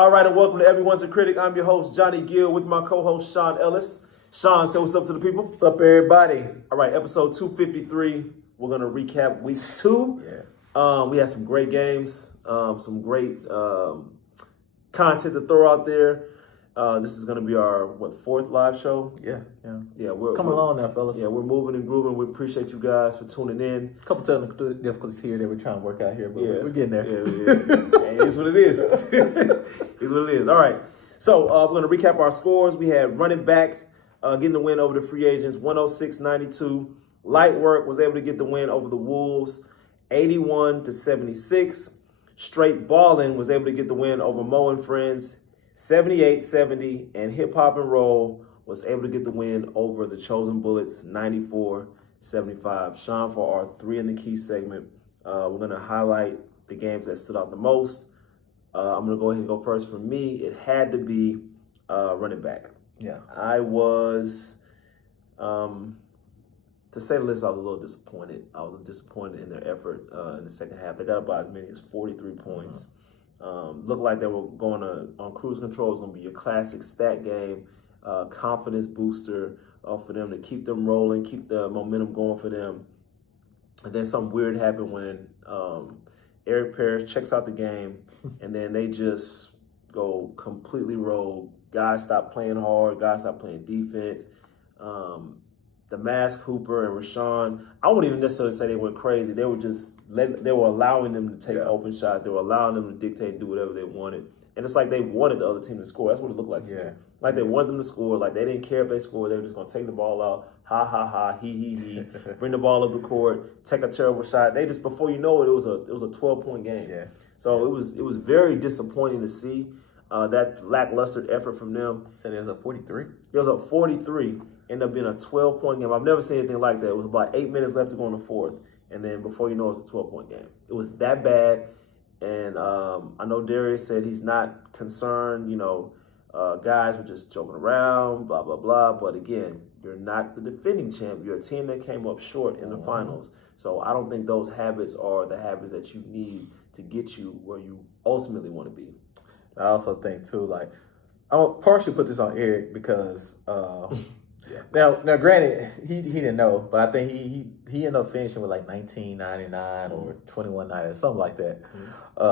All right, and welcome to Everyone's a Critic. I'm your host, Johnny Gill, with my co-host, Sean Ellis. Sean, say what's up to the people. What's up, everybody? All right, episode 253. We're going to recap week 2. We had some great games, some great content to throw out there. This is going to be our, fourth live show? Yeah. We're coming along now, fellas. Yeah, we're moving and grooving. We appreciate you guys for tuning in. A couple technical difficulties here that we're trying to work out here, but we're getting there. Hey, it is what it is. It's what it is. All right. So we're going to recap our scores. We had running back getting the win over the free agents, 106-92. Light work was able to get the win over the Wolves, 81-76. Straight balling was able to get the win over Mo and Friends, 78-70, and Hip Hop and Roll was able to get the win over the Chosen Bullets, 94-75. Sean, for our 3 in the Key segment, we're going to highlight the games that stood out the most. I'm going to go ahead and go first. For me, it had to be running back. Yeah. I was, to say the least, I was a little disappointed. I was disappointed in their effort in the second half. They got about as many as 43 points. Looked like they were going on cruise control. It was going to be your classic stat game, confidence booster for them to keep them rolling, keep the momentum going for them. And then something weird happened when Eric Parrish checks out the game, and then they just go completely rogue. Guys stop playing hard. Guys stop playing defense. The Mask, Hooper, and Rashawn, I wouldn't even necessarily say they went crazy. They were just they were allowing them to take open shots. They were allowing them to dictate and do whatever they wanted. And it's like they wanted the other team to score. That's what it looked like to me. Like they wanted them to score. Like they didn't care if they scored. They were just going to take the ball out. Ha, ha, ha, he. Bring the ball up the court. Take a terrible shot. They just, before you know it, it was a 12-point game. Yeah. So it was very disappointing to see that lackluster effort from them. Said it was up 43. It was up 43. Ended up being a 12-point game. I've never seen anything like that. It was about 8 minutes left to go in the fourth. And then before you know it, it's a 12-point game. It was that bad. And I know Darius said he's not concerned, guys were just joking around, blah, blah, blah. But again, you're not the defending champ. You're a team that came up short in the finals. So I don't think those habits are the habits that you need to get you where you ultimately want to be. I also think, too, I'll partially put this on Eric because now, granted, he didn't know, but I think he ended up finishing with 1999 or 2190 or something like that.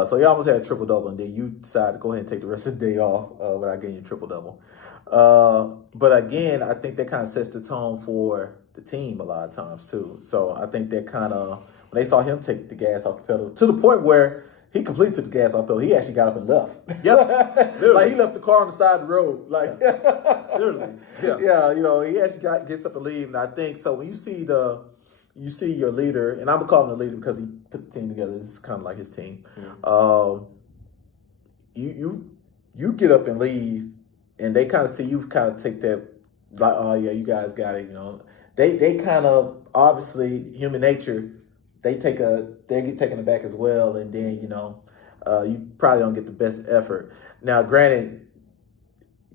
So he almost had a triple-double, and then you decided to go ahead and take the rest of the day off without getting your triple-double. But again, I think that kind of sets the tone for the team a lot of times, too. So I think that kind of, when they saw him take the gas off the pedal, to the point where he completely took the gas off the pedal. He actually got up and left. Yep. Like he left the car on the side of the road. Like Literally. Yeah. He actually gets up and leave. And I think so when you see your leader, and I'm gonna call him the leader because he put the team together. This is kind of like his team. You get up and leave, and they kind of see you kind of take that, like, oh yeah, you guys got it. They kind of, obviously, human nature. They get taken aback as well, and then you probably don't get the best effort. Now, granted,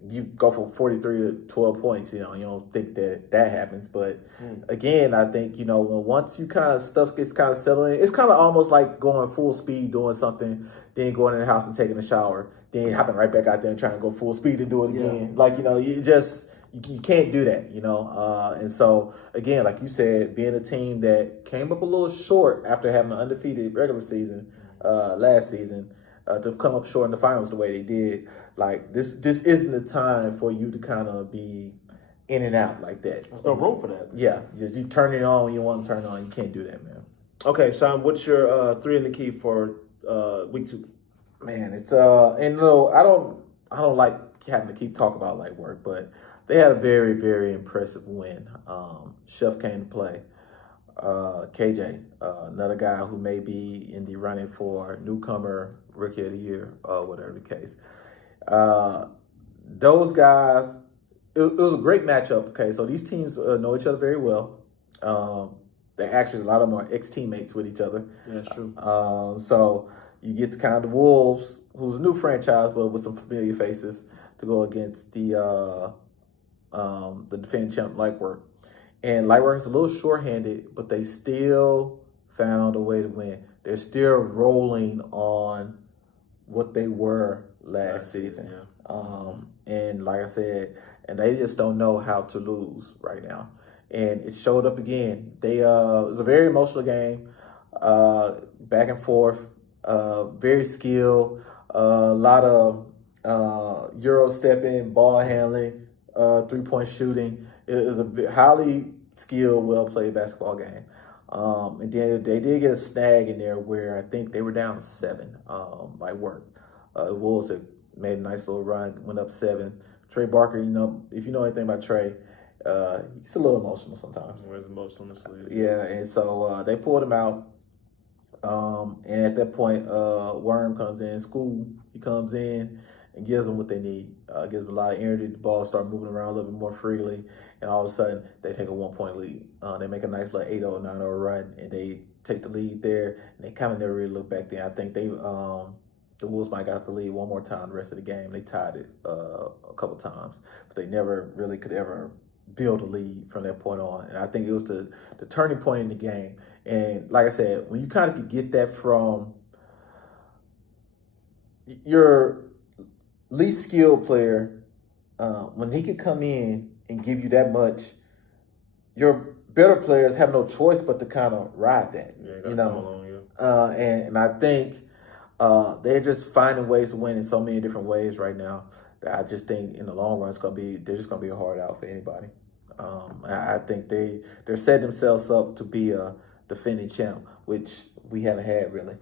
you go from 43 to 12 points. You don't think that happens, but again, I think when once you kind of stuff gets kind of settling, it's kind of almost like going full speed doing something, then going in the house and taking a shower, then hopping right back out there and trying to go full speed and do it again. Like you can't do that, and so, again, like you said, being a team that came up a little short after having an undefeated regular season last season, to come up short in the finals the way they did, like this isn't the time for you to kind of be in and out like that. There's no room for that. Yeah, you turn it on when you want to turn it on. You can't do that, man. Okay, Sean, what's your 3 in the Key for week 2? Man, it's and I don't like having to keep talking about light work, but they had a very, very impressive win. Chef came to play. KJ, another guy who may be in the running for newcomer rookie of the year, whatever the case. Those guys, it was a great matchup. Okay, so these teams know each other very well. They actually, a lot of them are ex-teammates with each other. Yeah, that's true. So you get to kind of the Wolves, who's a new franchise, but with some familiar faces, to go against the defending champ Lightwork. And Lightwork is a little shorthanded, but they still found a way to win. They're still rolling on what they were last season. Yeah. And like I said, and they just don't know how to lose right now. And it showed up again. It was a very emotional game, back and forth, very skilled, a lot of Euro stepping, ball handling, 3-point shooting. It was a highly skilled, well played basketball game. And then they did get a snag in there where I think they were down 7 by work. The Wolves had made a nice little run, went up 7. Trey Barker, if you know anything about Trey, he's a little emotional sometimes. Where's emotional in the sleeve? Yeah, and so they pulled him out. And at that point, Worm comes in. He comes in and gives them what they need. Gives them a lot of energy. The ball start moving around a little bit more freely. And all of a sudden, they take a 1-point lead. They make a nice little 8-0, 9-0 run, and they take the lead there. And they kind of never really look back then. I think the Wolves might got the lead one more time the rest of the game. They tied it a couple times, but they never really could ever build a lead from that point on. And I think it was the turning point in the game. And like I said, when you kind of could get that from your least skilled player, when he could come in and give you that much, your better players have no choice but to kind of ride that. And I think they're just finding ways to win in so many different ways right now that I just think in the long run they're just gonna be a hard out for anybody. I think they're setting themselves up to be a defending champ, which we haven't had really.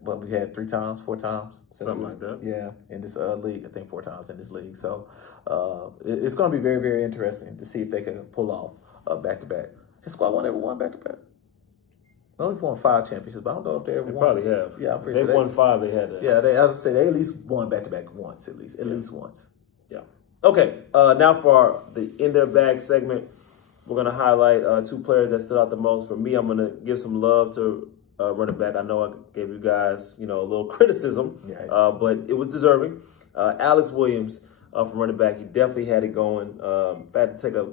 But we had 3 times, 4 times. Something like that. Yeah, in this league. I think 4 times in this league. So it's going to be very, very interesting to see if they can pull off back-to-back. Has Squad 1 ever won back-to-back? They only won 5 championships, but I don't know if they ever won. They probably have. Yeah, I'm pretty sure they've won 5. They had that. Yeah, I would say they at least won back-to-back once, at least once. Yeah. Okay, now for the In Their Bag segment, we're going to highlight 2 players that stood out the most. For me, I'm going to give some love to running back. I know I gave you guys, a little criticism, but it was deserving. Alex Williams from running back, he definitely had it going. If I had to take a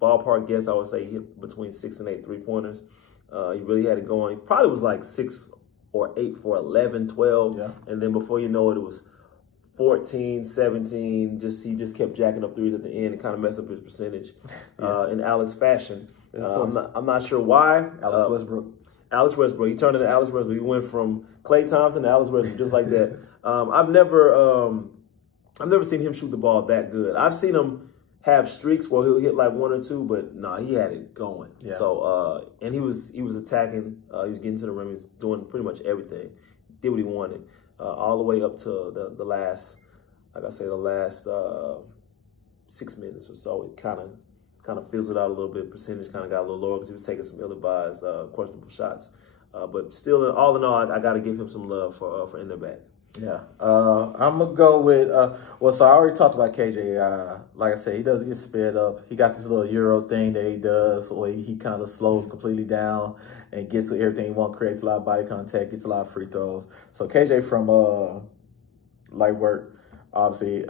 ballpark guess, I would say he hit between 6 and 8 3-pointers. He really had it going. He probably was like 6 or 8 for 11, 12. Yeah. And then before you know it, it was 14, 17. He just kept jacking up threes at the end and kind of messed up his percentage in Alex fashion. I'm not sure why. Alex Westbrook. He turned into Alex Westbrook. He went from Klay Thompson to Alex Westbrook just like that. I've never seen him shoot the ball that good. I've seen him have streaks where he'll hit like 1 or 2, but he had it going. Yeah. So and he was attacking. He was getting to the rim. He was doing pretty much everything. Did what he wanted, all the way up to the last, like I say, the last 6 minutes or so. It kind of fizzled out a little bit. Percentage kind of got a little lower because he was taking some ill-advised, questionable shots. But still, all in all, I got to give him some love for in their back. Yeah. I'm going to go with, so I already talked about KJ. Like I said, he doesn't get sped up. He got this little Euro thing that he does where he kind of slows completely down and gets to everything he wants, creates a lot of body contact, gets a lot of free throws. So KJ from light work, obviously,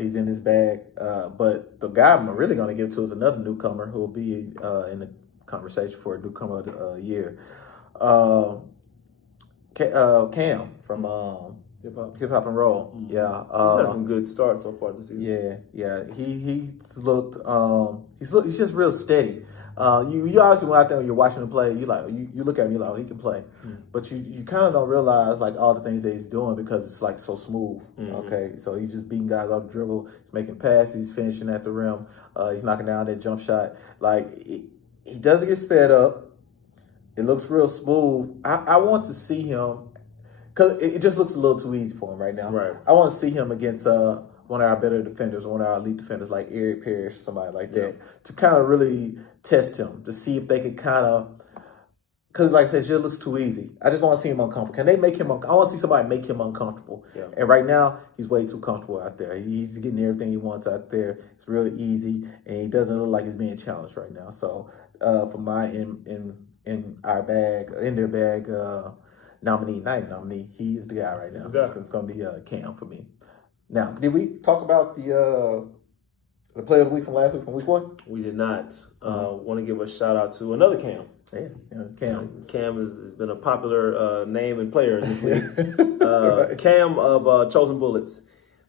he's in his bag. But the guy I'm really going to give to is another newcomer who will be in the conversation for a newcomer of the year. Cam from Hip Hop and Roll. Mm-hmm. Yeah. He's had some good starts so far this season. Yeah. He's looked he's just real steady. You obviously went out there when you're watching him play, you look at him, you're like, oh, he can play. Mm-hmm. But you kind of don't realize like all the things that he's doing because it's like so smooth. Mm-hmm. Okay. So he's just beating guys off the dribble, he's making passes, he's finishing at the rim, he's knocking down that jump shot. Like he doesn't get sped up. It looks real smooth. I want to see him because it just looks a little too easy for him right now. Right. I want to see him against one of our better defenders, one of our elite defenders like Eric Parrish, somebody like that, to kind of really test him, to see if they could kind of, because like I said, it just looks too easy. I just want to see him uncomfortable. Can they make him, I want to see somebody make him uncomfortable. Yeah. And right now, he's way too comfortable out there. He's getting everything he wants out there. It's really easy, and he doesn't look like he's being challenged right now. So for my in their bag nominee, he is the guy right now. It's going to be Cam for me. Now, did we talk about the player of the week from last week, from week 1? We did not. Want to give a shout out to another Cam. Yeah, Cam. Cam has been a popular name and player in this league. Right. Cam of Chosen Bullets.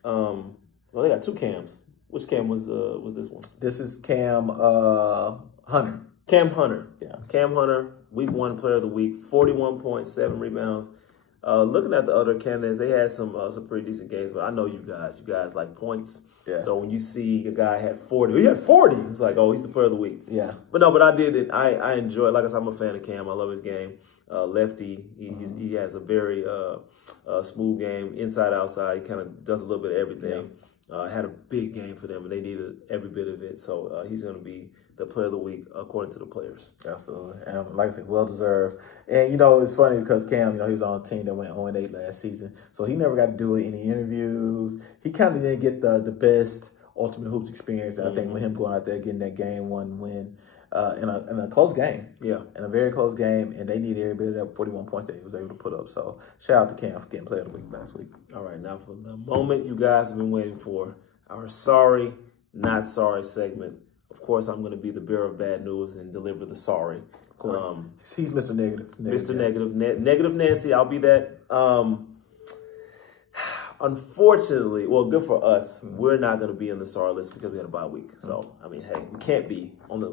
Well, they got two Cams. Which Cam was this one? This is Cam Hunter. Cam Hunter. Yeah. Cam Hunter, week 1 player of the week, 41.7 rebounds. Looking at the other candidates, they had some pretty decent games, but I know you guys like points. Yeah. So when you see a guy had 40, he had 40. It's like, oh, he's the player of the week. Yeah. But I did it. I enjoy it. Like I said, I'm a fan of Cam. I love his game. Lefty. He has a very smooth game, inside, outside. He kind of does a little bit of everything. Had a big game for them, and they needed every bit of it. So he's going to be the player of the week according to the players. Absolutely. And like I said, well deserved. And it's funny because Cam, he was on a team that went 0-8 last season. So he never got to do any interviews. He kind of didn't get the best Ultimate Hoops experience. I think with him going out there getting that game 1 win in a close game. Yeah. In a very close game, and they needed every bit of that 41 points that he was able to put up. So shout out to Cam for getting player of the week last week. All right, now for the moment you guys have been waiting for, our sorry, not sorry segment. Of course, I'm going to be the bearer of bad news and deliver the sorry. Of course. He's Mr. Negative. Mr. Negative. Negative Nancy, I'll be that. Unfortunately, well, good for us, we're not going to be in the sorry list because we had a bye week. So, hey, we can't be on the,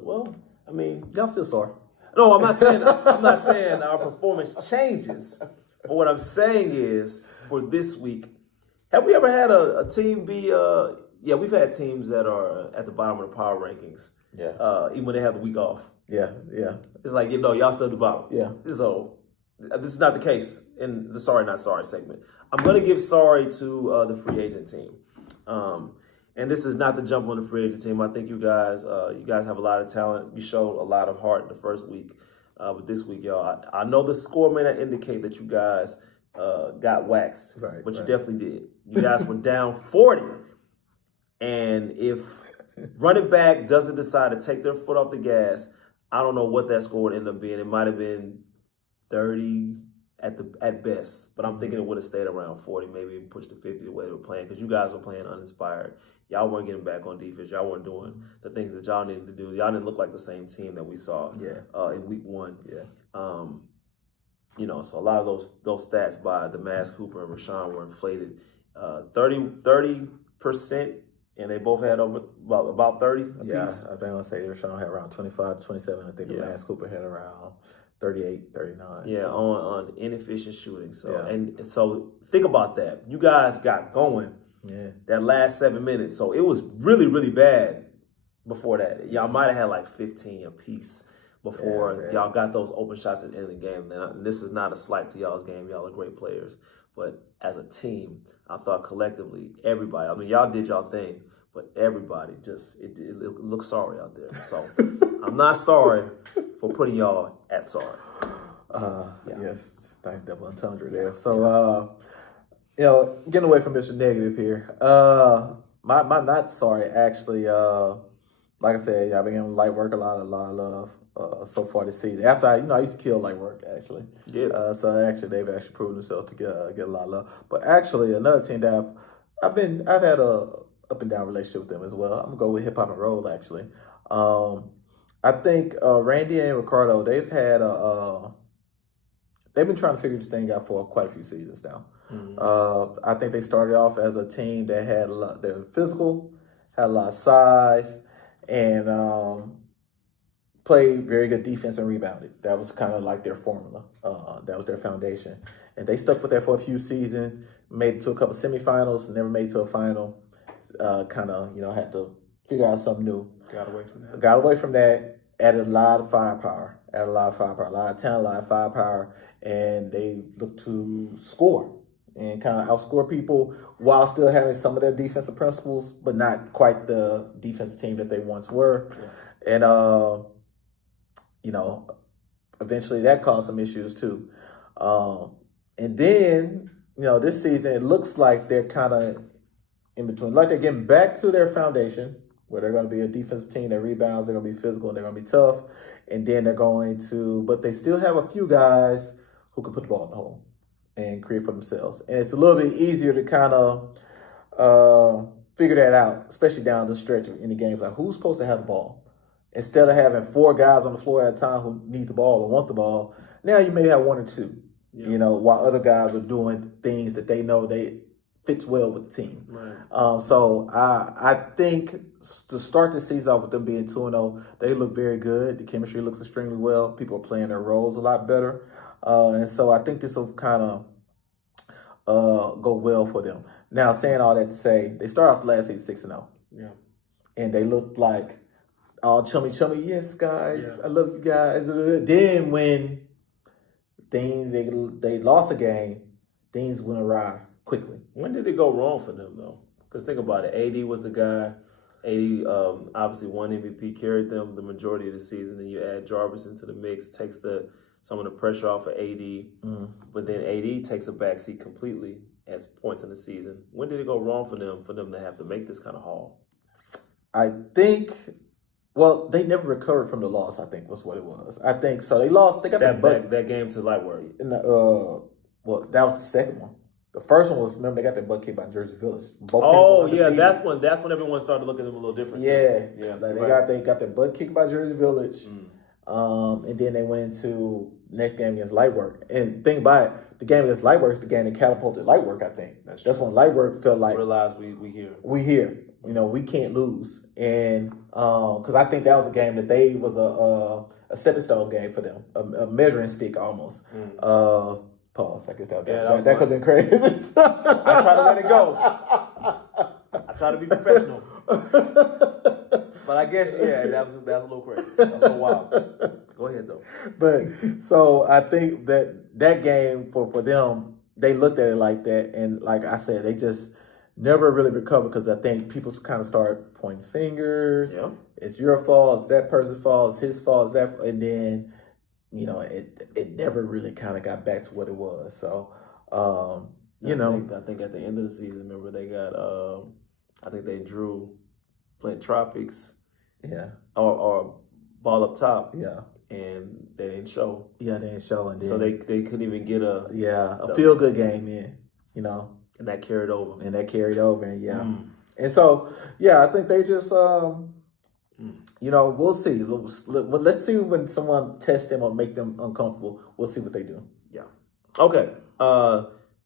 y'all still sorry. No, I'm not saying our performance changes. But what I'm saying is, for this week, have we ever had a team be, we've had teams that are at the bottom of the power rankings. Yeah. Even when they have the week off. Yeah. It's like, y'all still at the bottom. Yeah. So, this is not the case in the sorry, not sorry segment. I'm going to give sorry to the free agent team. And this is not the jump on the free agent team. I think you guys have a lot of talent. You showed a lot of heart in the first week. But this week, y'all, I know the score may not indicate that you guys got waxed, but you definitely did. You guys were down 40. And if running back doesn't decide to take their foot off the gas, I don't know what that score would end up being. It might have been 30 at best, but I'm thinking it would have stayed around 40, maybe even pushed to 50 the way they were playing, because you guys were playing uninspired. Y'all weren't getting back on defense. Y'all weren't doing the things that y'all needed to do. Y'all didn't look like the same team that we saw in week 1. Yeah. So a lot of those stats by Damask Cooper and Rashawn were inflated. 30%, and they both had about 30 apiece. Yeah, I think I'll say Rashawn had around 25 to 27. I think Damask Cooper had around 38, 39. Yeah, so. on inefficient shooting. So Yeah. and so think about that. You guys got going that last 7 minutes. So it was really, really bad before that. Y'all might have had like 15 apiece before y'all got those open shots at the end of the game. And this is not a slight to y'all's game. Y'all are great players. But as a team, I thought collectively, everybody, y'all did y'all thing, but everybody just, it looked sorry out there. So I'm not sorry for putting y'all at sorry. Yes, nice double entendre there. So, getting away from Mr. Negative here. My not sorry, actually, like I said, I've been getting light work, a lot of love so far this season. After I used to kill light work, actually. Yeah. So actually, they've actually proven themselves to get a lot of love. But actually, another team that I've had a up and down relationship with them as well. I'm gonna go with Hip Hop and Roll, actually. I think Randy and Ricardo, they've been trying to figure this thing out for quite a few seasons now. Mm-hmm. I think they started off as a team that they were physical, had a lot of size, and played very good defense and rebounded. That was kind of like their formula. That was their foundation. And they stuck with that for a few seasons, made it to a couple semifinals, never made it to a final. Had to figure out something new. Got away from that. Added a lot of firepower. A lot of talent, a lot of firepower. And they looked to score and kind of outscore people while still having some of their defensive principles, but not quite the defensive team that they once were. Yeah. And, eventually that caused some issues too. And then, this season, it looks like they're kind of in between. Like they're getting back to their foundation, where they're going to be a defensive team that rebounds, they're going to be physical, and they're going to be tough. And then but they still have a few guys who can put the ball in the hole and create for themselves. And it's a little bit easier to kind of figure that out, especially down the stretch in the games. Like, who's supposed to have the ball? instead of having 4 guys on the floor at a time who need the ball or want the ball, now you may have 1 or 2. Yeah. You know, while other guys are doing things that they know they fits well with the team. Right. So I think to start the season off with them being 2-0, they look very good. The chemistry looks extremely well. People are playing their roles a lot better. And so I think this will kind of go well for them. Now, saying all that to say, they start off the last season 6-0. Yeah. And they look like all chummy. Yes, guys, Yeah. I love you guys. Then when they lost a game, things went awry quickly. When did it go wrong for them, though? Because think about it. AD was the guy. AD obviously won MVP, carried them the majority of the season. Then you add Jarvis into the mix, takes some of the pressure off of AD. But then AD takes a backseat completely at points in the season. When did it go wrong for them to have to make this kind of haul? I think, well, they never recovered from the loss, I think was what it was. I think so. They lost. They got that game to Lightwork. Well, that was the second one. The first one was, remember, they got their butt kicked by Jersey Village. Both teams that's when everyone started looking at them a little different. Yeah. Like they got their butt kicked by Jersey Village. And then they went into next game against Lightwork. And think about it, the game against Lightwork is the game that catapulted Lightwork, I think. That's when Lightwork felt like, realized we here. We here. You know, we can't lose. And because I think that was a game that they was a stepping stone game for them, a measuring stick almost. Pause. I guess that could have been crazy. I try to let it go. I try to be professional. But I guess, that was a little crazy. That was a little wild. Go ahead, though. But so I think that game for them, they looked at it like that. And like I said, they just never really recovered because I think people kind of start pointing fingers. Yeah. It's your fault. It's that person's fault. It's his fault. It's that. And then, you know, it never really kind of got back to what it was. So, I think at the end of the season, remember they got, I think they drew Flint Tropics. Yeah. Or Ball Up Top. Yeah. And they didn't show. Yeah, they didn't show. And then, so they couldn't even get a feel-good game in, you know. And that carried over. And And so, I think they just, you know, we'll see. Let's see when someone tests them or make them uncomfortable. We'll see what they do. Yeah. Okay.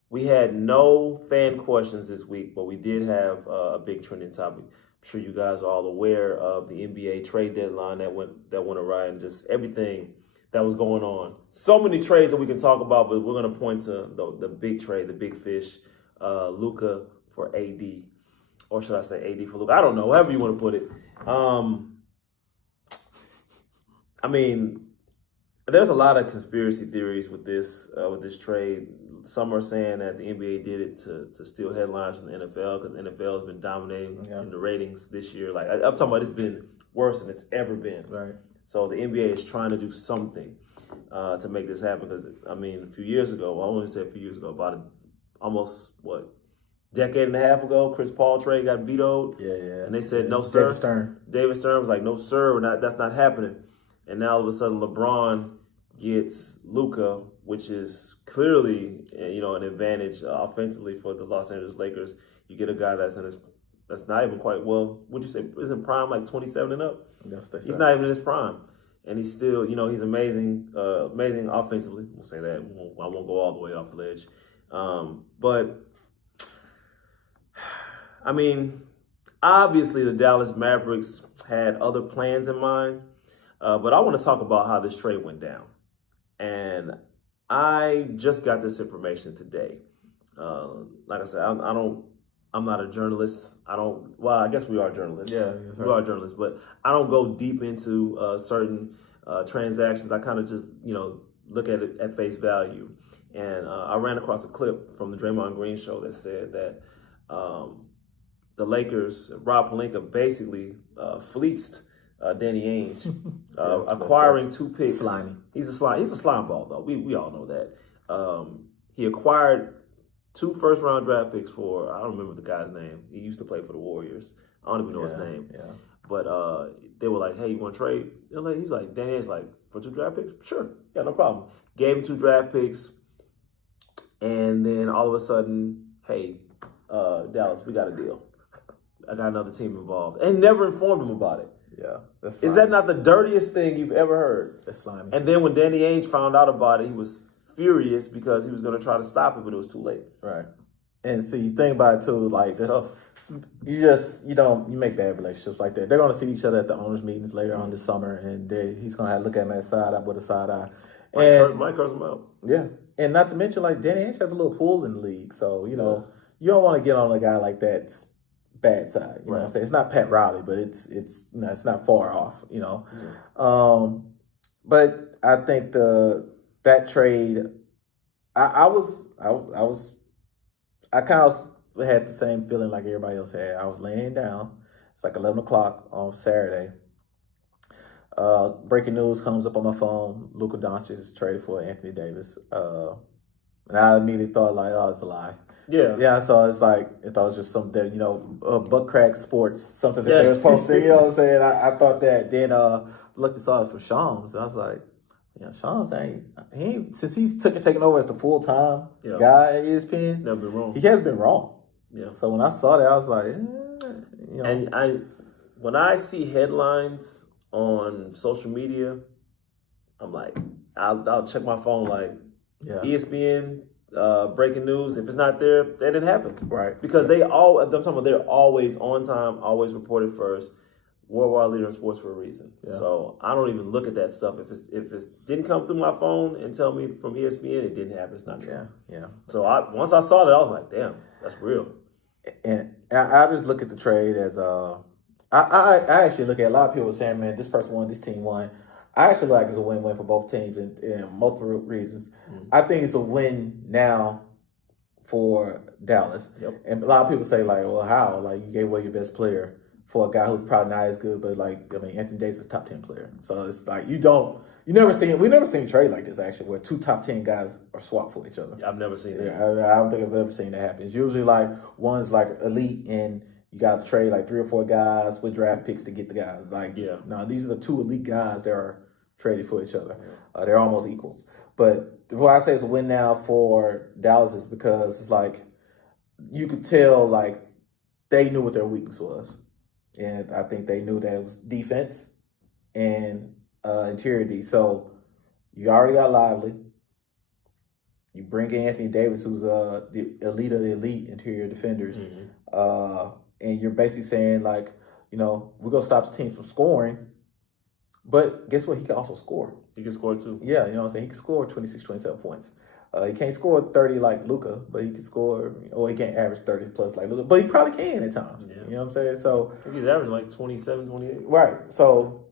We had no fan questions this week, but we did have a big trending topic. I'm sure you guys are all aware of the NBA trade deadline that went awry and just everything that was going on. So many trades that we can talk about, but we're going to point to the big trade, the big fish, Luka for AD. Or should I say AD for Luka? I don't know, however you want to put it. I mean, there's a lot of conspiracy theories with this trade. Some are saying that the NBA did it to steal headlines from the NFL because the NFL has been dominating in the ratings this year. Like I'm talking about, it's been worse than it's ever been. Right. So the NBA is trying to do something to make this happen because, I mean, a few years ago, well, I won't even say a few years ago, almost decade and a half ago, Chris Paul trade got vetoed. Yeah. And they said, no, sir. David Stern was like, no, sir, that's not happening. And now all of a sudden LeBron gets Luka, which is clearly, an advantage offensively for the Los Angeles Lakers. You get a guy that's not even quite, would you say, is in prime, like 27 and up? He's not even in his prime. And he's still, he's amazing offensively. We'll say that. I won't go all the way off the ledge. But, I mean, obviously the Dallas Mavericks had other plans in mind. But I want to talk about how this trade went down. And I just got this information today. Like I said, I'm not a journalist. I guess we are journalists. Yeah, that's right. We are journalists, but I don't go deep into certain transactions. I kind of just, look at it at face value. And I ran across a clip from the Draymond Green show that said that the Lakers, Rob Pelinka, basically fleeced Danny Ainge, acquiring 2 picks. Slimy. He's a slime ball, though. We all know that. He acquired 2 first-round draft picks for, I don't remember the guy's name. He used to play for the Warriors. I don't even know his name. Yeah. But they were like, hey, you want to trade? He's like, Danny Ainge, like, for 2 draft picks? Sure. Yeah, no problem. Gave him 2 draft picks. And then all of a sudden, hey, Dallas, we got a deal. I got another team involved. And never informed him about it. Yeah. That's Is slimy. that not the dirtiest thing you've ever heard? That's slimy. And then when Danny Ainge found out about it, he was furious because he was going to try to stop it, but it was too late. Right. And so you think about it too, like It's tough. You make bad relationships like that. They're gonna see each other at the owners' meetings later on this summer, and he's gonna have to look at him at side eye with a side eye. And Might curse him out. yeah, and not to mention like Danny Ainge has a little pull in the league, so you know you don't want to get on a guy like that's bad side. You know what I'm saying? It's not Pat Riley, but it's it's not far off. You know, but I think that trade, I kind of had the same feeling like everybody else had. I was laying down. It's like 11 o'clock on Saturday. Breaking news comes up on my phone. Luka Doncic is traded for Anthony Davis. And I immediately thought like, oh, it's a lie. Yeah. Yeah, so it's like, I thought it was just something, Butt Crack Sports, something that they was posting, you know what I'm saying? I thought that. Then looked and saw it from Shams, and I was like, Shams since he's taken over as the full-time guy at ESPN, never been wrong. He has been wrong. Yeah. So when I saw that, I was like, And when I see headlines on social media, I'm like, I'll check my phone like, ESPN, breaking news. If it's not there, that didn't happen. Right. Because they're always on time, always reported first. Worldwide leader in sports for a reason. Yeah. So I don't even look at that stuff. If it didn't come through my phone and tell me from ESPN it didn't happen, it's not true. Yeah. So once I saw that, I was like, damn, that's real. And I just look at the trade as I actually look at a lot of people saying, man, this person won, this team won. I actually like it's a win-win for both teams in multiple reasons. Mm-hmm. I think it's a win now for Dallas. Yep. And a lot of people say like, well, how? Like you gave away your best player for a guy who's probably not as good, but Anthony Davis is a top 10 player. So it's like we've never seen a trade like this actually, where two top 10 guys are swapped for each other. I've never seen that. I don't think I've ever seen that happen. It's usually like one's like elite and you got to trade like 3 or 4 guys with draft picks to get the guys. No, these are the 2 elite guys that are traded for each other. They're almost equals. But why I say it's a win now for Dallas is because it's like you could tell like they knew what their weakness was. And I think they knew that it was defense and interior D. So you already got Lively. You bring in Anthony Davis, who's the elite of the elite interior defenders. Mm-hmm. And you're basically saying, like, we're going to stop the team from scoring. But guess what? He can also score. He can score too. Yeah, you know what I'm saying? He can score 26, 27 points. He can't score 30 like Luka, but he can score, or he can't average 30 plus like Luka, but he probably can at times. Yeah. You know what I'm saying? So I think he's averaging like 27, 28. Right. So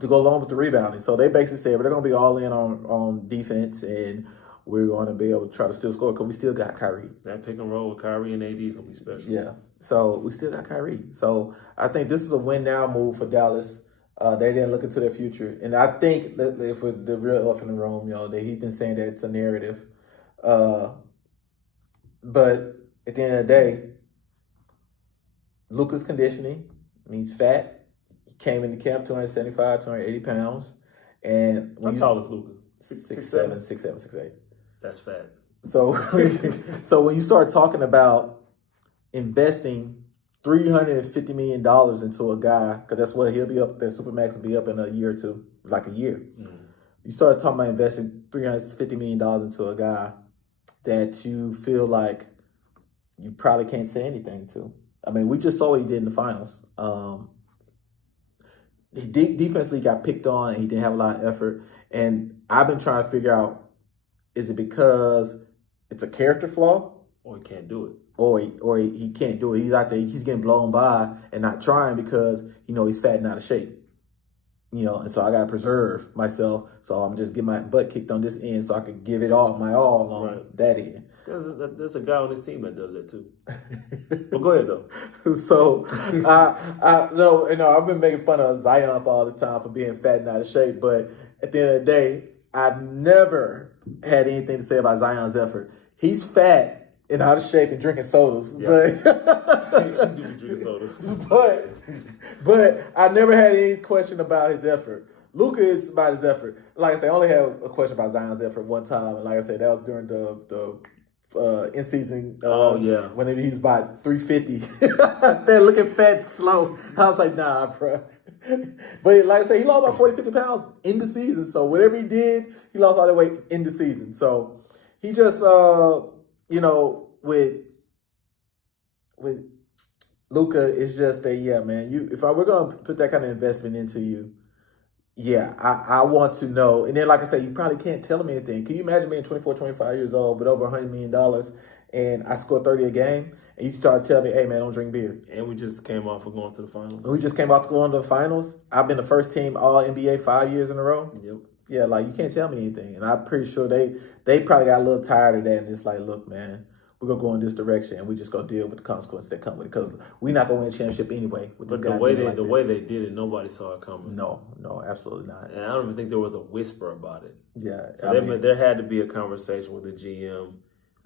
to go along with the rebounding. So they basically said, they're going to be all in on defense, and we're going to be able to try to still score because we still got Kyrie. That pick and roll with Kyrie and AD is going to be special. Yeah. So we still got Kyrie. So I think this is a win-now move for Dallas. They didn't look into their future. And I think, if it's the real elephant in the room, that he's been saying that it's a narrative. But at the end of the day, Luka's conditioning. He's fat. He came into camp 275, 280 pounds. And how tall is Luka? 6'7", 6'8". That's fat. So, so when you start talking about investing $350 million into a guy, because that's what he'll be up there, Supermax will be up in a year or two, like a year. Mm-hmm. You start talking about investing $350 million into a guy that you feel like you probably can't say anything to. I mean, we just saw what he did in the finals. He defensively got picked on and he didn't have a lot of effort. And I've been trying to figure out, is it because it's a character flaw? Or he can't do it. Or he can't do it. He's out there, he's getting blown by and not trying because, he's fat and out of shape. And so I got to preserve myself. So I'm just getting my butt kicked on this end so I could give it all on that end. There's a guy on this team that does that too. But go ahead though. So I've been making fun of Zion for all this time for being fat and out of shape. But at the end of the day, I've never had anything to say about Zion's effort. He's fat and out of shape and drinking sodas. Yeah. But I never had any question about his effort. Luka is about his effort. Like I said, I only had a question about Zion's effort one time. And like I said, that was during the in-season. When he was about 350. They're looking fat and slow. I was like, nah, bro. But like I said, he lost about 40, 50 pounds in the season. So whatever he did, he lost all that weight in the season. So he just, with Luka, it's just that, yeah, man, we're going to put that kind of investment into you, yeah, I want to know. And then, like I said, you probably can't tell him anything. Can you imagine being 24, 25 years old with over $100 million and I score 30 a game and you start to tell me, hey, man, don't drink beer. And we just came off of going to the finals. We just came off to going to the finals. I've been the first team All-NBA 5 years in a row. Yep. Yeah, like, you can't tell me anything. And I'm pretty sure they probably got a little tired of that and just like, look, man, we're going to go in this direction and we just going to deal with the consequences that come with it because we're not going to win a championship anyway. With this but the way they did it, nobody saw it coming. No, absolutely not. And I don't even think there was a whisper about it. Yeah. So there had to be a conversation with the GM.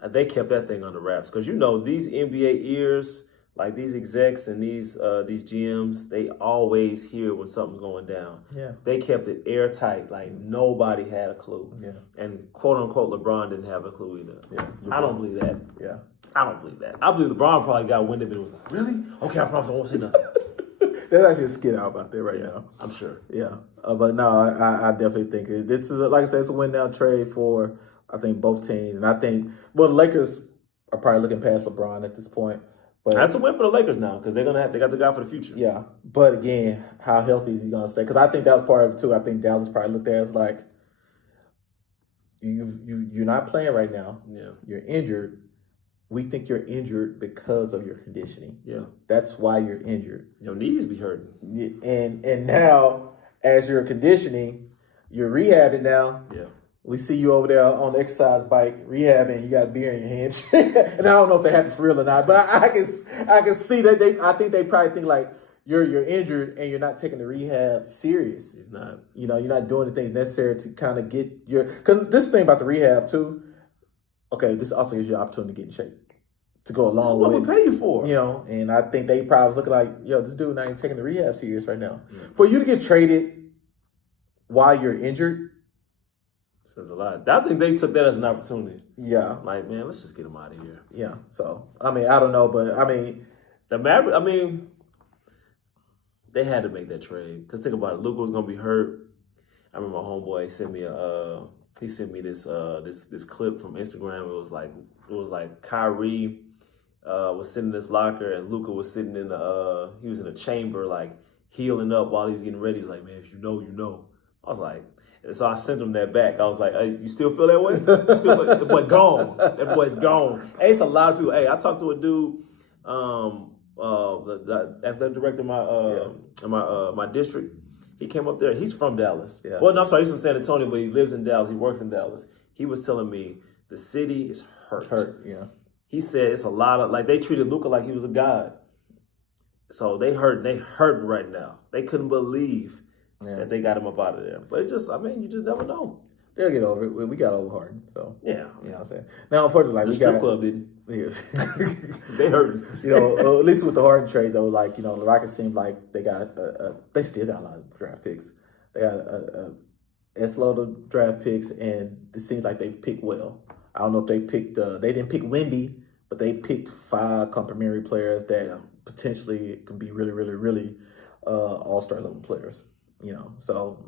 They kept that thing under wraps because, these NBA ears, like these execs and these GMs, they always hear when something's going down. Yeah. They kept it airtight, like nobody had a clue. Yeah. And quote unquote LeBron didn't have a clue either. Yeah. I don't believe that. Yeah. I don't believe that. I believe LeBron probably got wind of it and was like, really? Okay, I promise I won't say nothing. There's actually a skit out about that right now. I'm sure. Yeah. But no, I definitely think this is, like I said, it's a win-now trade for, I think, both teams. And I think, the Lakers are probably looking past LeBron at this point. But that's a win for the Lakers now because they got the guy for the future. Yeah. But again, how healthy is he going to stay? Because I think that was part of it too. I think Dallas probably looked at it as like, you're not playing right now. Yeah. You're injured. We think you're injured because of your conditioning. Yeah. That's why you're injured. Your knees be hurting. And now, as you're conditioning, you're rehabbing now. Yeah. We see you over there on the exercise bike rehabbing. You got a beer in your hand, and I don't know if they happen for real or not. But I can see that I think they probably think like you're injured and you're not taking the rehab serious. He's not. You're not doing the things necessary to kind of get your. Because this thing about the rehab too. Okay, this also gives you an opportunity to get in shape to go along this is with what we pay you for. And I think they probably was looking like, this dude not even taking the rehab serious right now. Yeah. For you to get traded while you're injured. Says a lot. I think they took that as an opportunity. Yeah. Like, man, let's just get him out of here. Yeah. So, I don't know, but the Mavericks, they had to make that trade. Because think about it, Luka was going to be hurt. I remember my homeboy sent me this clip from Instagram. It was like Kyrie was sitting in his locker and Luka was sitting he was in a chamber like healing up while he was getting ready. He's like, man, if you know, you know. I was like, and so I sent him that back. I was like, hey, you still feel that way? The boy gone. That boy's gone. Hey, it's a lot of people. Hey, I talked to a dude, the athletic director in my district. He came up there. He's from Dallas. Yeah. Well, no, I'm sorry. He's from San Antonio, but he lives in Dallas. He works in Dallas. He was telling me the city is hurt. Yeah. He said it's a lot of, like, they treated Luka like he was a god. So they hurt right now. They couldn't believe that they got him up out of there. But it just, you just never know. They'll get over it. We got over Harden, so. Yeah. You know what I'm saying? Now, unfortunately, the strip club didn't. Yeah. They hurt. At least with the Harden trade, though, the Rockets seem like they got, they still got a lot of draft picks. They got a S-load of draft picks, and it seems like they've picked well. I don't know if they didn't pick Wendy, but they picked 5 complementary players that potentially can be really, really, really all-star level players. So,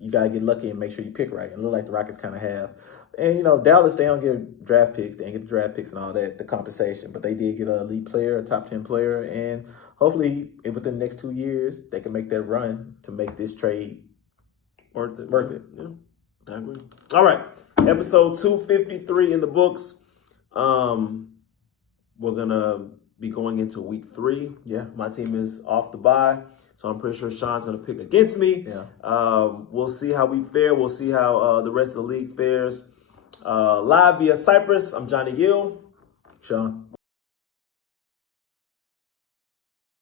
you got to get lucky and make sure you pick right. It look like the Rockets kind of have. And, Dallas, they don't get draft picks. They didn't get the draft picks and all that, the compensation. But they did get an elite player, a top 10 player. And hopefully, within the next 2 years, they can make that run to make this trade worth it. Yeah, I agree. All right. Episode 253 in the books. We're going to be going into week 3. Yeah. My team is off the bye. So I'm pretty sure Sean's going to pick against me. Yeah. We'll see how we fare. We'll see how the rest of the league fares. Live via Cyprus, I'm Johnny Gill. Sean.